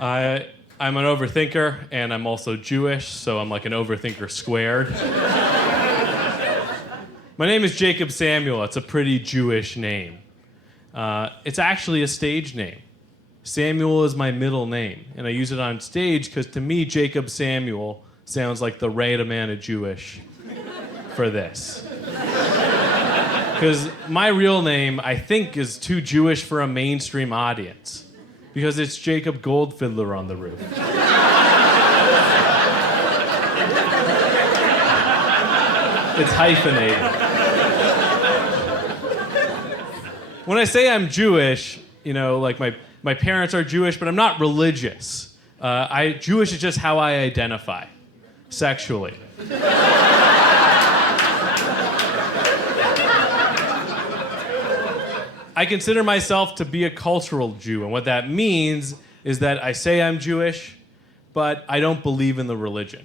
I'm an overthinker, and I'm also Jewish, so I'm like an overthinker squared. My name is Jacob Samuel. It's a pretty Jewish name. It's actually a stage name. Samuel is my middle name, and I use it on stage because to me, Jacob Samuel sounds like the right amount of Jewish for this. Because my real name, I think, is too Jewish for a mainstream audience. Because it's Jacob Goldfiddler on the roof. It's hyphenated. When I say I'm Jewish, like my parents are Jewish, but I'm not religious. Jewish is just how I identify sexually. I consider myself to be a cultural Jew, and what that means is that I say I'm Jewish, but I don't believe in the religion.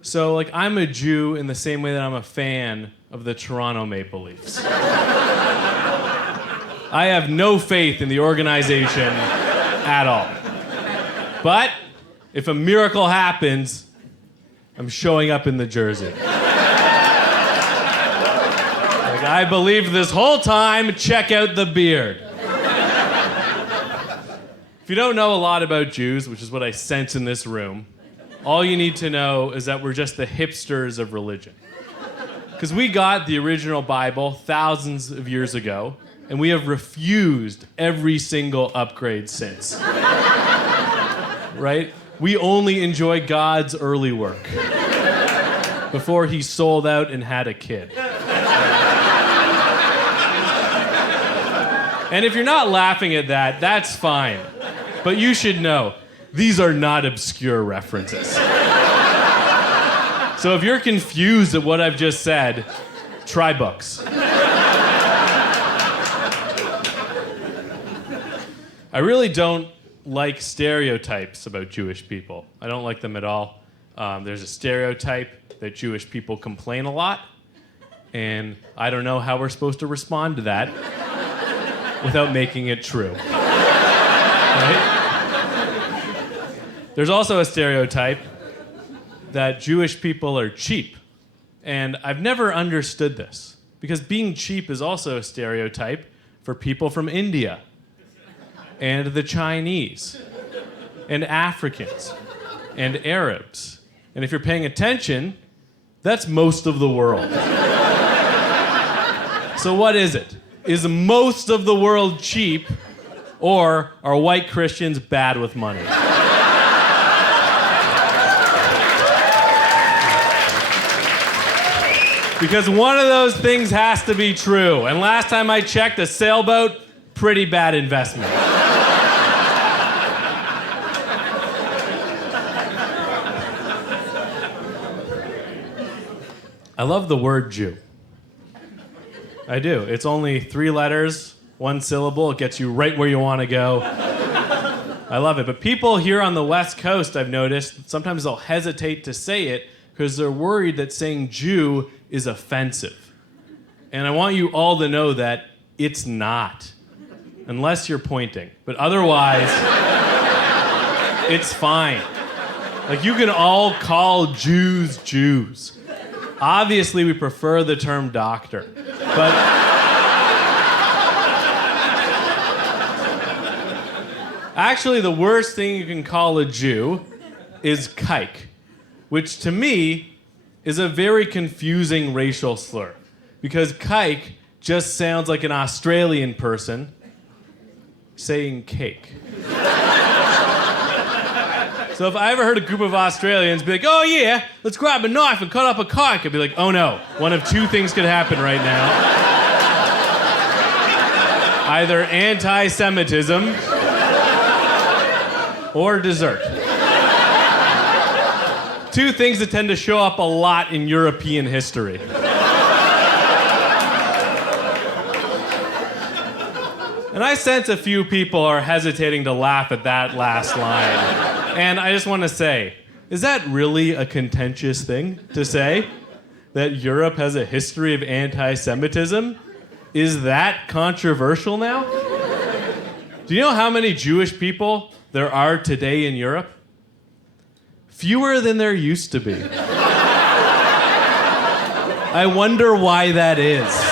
So, I'm a Jew in the same way that I'm a fan of the Toronto Maple Leafs. I have no faith in the organization at all. But if a miracle happens, I'm showing up in the jersey. I believed this whole time, check out the beard. If you don't know a lot about Jews, which is what I sense in this room, all you need to know is that we're just the hipsters of religion. Because we got the original Bible thousands of years ago, and we have refused every single upgrade since. Right? We only enjoy God's early work before he sold out and had a kid. And if you're not laughing at that, that's fine. But you should know, these are not obscure references. So if you're confused at what I've just said, try books. I really don't like stereotypes about Jewish people. I don't like them at all. There's a stereotype that Jewish people complain a lot, and I don't know how we're supposed to respond to that without making it true. Right? There's also a stereotype that Jewish people are cheap. And I've never understood this, because being cheap is also a stereotype for people from India and the Chinese and Africans and Arabs. And if you're paying attention, that's most of the world. So what is it? Is most of the world cheap, or are white Christians bad with money? Because one of those things has to be true. And last time I checked, a sailboat, pretty bad investment. I love the word Jew. I do. It's only 3 letters, 1 syllable. It gets you right where you want to go. I love it. But people here on the West Coast, I've noticed, sometimes they'll hesitate to say it because they're worried that saying Jew is offensive. And I want you all to know that it's not, unless you're pointing. But otherwise, it's fine. You can all call Jews Jews. Obviously, we prefer the term doctor. But actually, the worst thing you can call a Jew is kike, which to me is a very confusing racial slur. Because kike just sounds like an Australian person saying cake. So if I ever heard a group of Australians be like, oh yeah, let's grab a knife and cut up a kike, I'd be like, oh no, one of 2 things could happen right now. Either anti-Semitism or dessert. 2 things that tend to show up a lot in European history. And I sense a few people are hesitating to laugh at that last line. And I just want to say, is that really a contentious thing to say? That Europe has a history of anti-Semitism? Is that controversial now? Do you know how many Jewish people there are today in Europe? Fewer than there used to be. I wonder why that is.